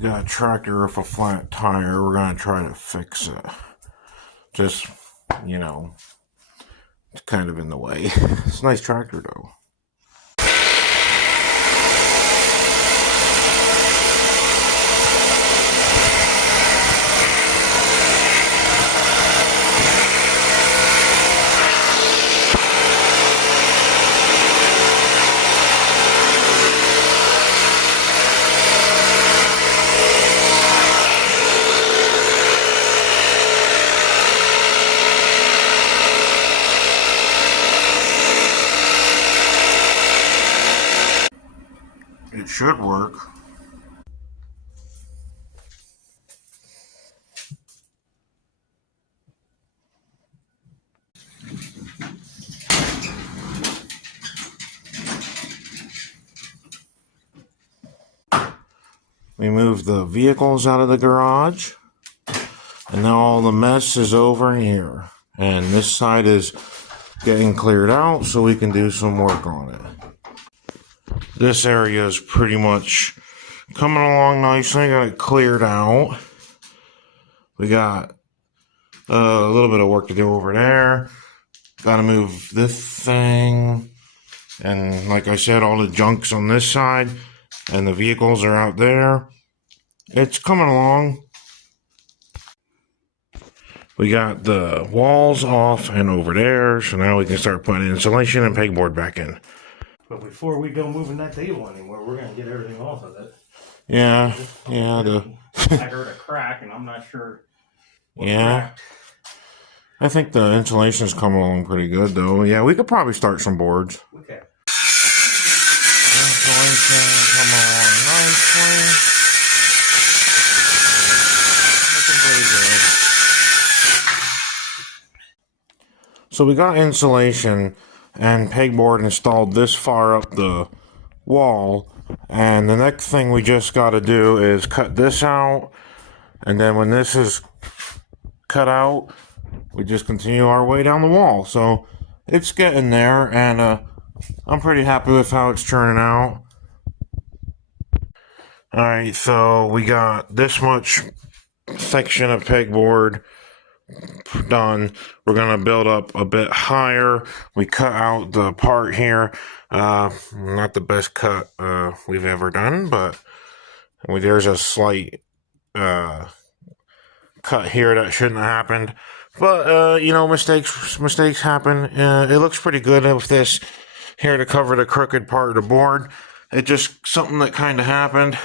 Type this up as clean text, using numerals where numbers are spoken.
We got a tractor with a flat tire. We're going to try to fix it. Just, it's kind of in the way. It's a nice tractor, though. It should work. We moved the vehicles out of the garage, and now all the mess is over here. And this side is getting cleared out so we can do some work on it. This area is pretty much coming along nicely. Got it cleared out. We got a little bit of work to do over there. Got to move this thing. And like I said, all the junk's on this side. And the vehicles are out there. It's coming along. We got the walls off and over there. So now we can start putting insulation and pegboard back in. But before we go moving that table anywhere, we're going to get everything off of it. Yeah. I heard a crack, and I'm not sure what cracked. I think the insulation's come along pretty good, though. Yeah, we could probably start some boards. Okay. Insulation come along nicely. Looking pretty good. So we got insulation and pegboard installed this far up the wall, and the next thing we just got to do is cut this out, and then when this is cut out, we just continue our way down the wall. So it's getting there, and I'm pretty happy with how it's turning out. Alright, so we got this much section of pegboard done. We're gonna build up a bit higher. We cut out the part here. Not the best cut we've ever done, but there's a slight cut here that shouldn't have happened. But mistakes happen. It looks pretty good with this here to cover the crooked part of the board. It just something that kind of happened.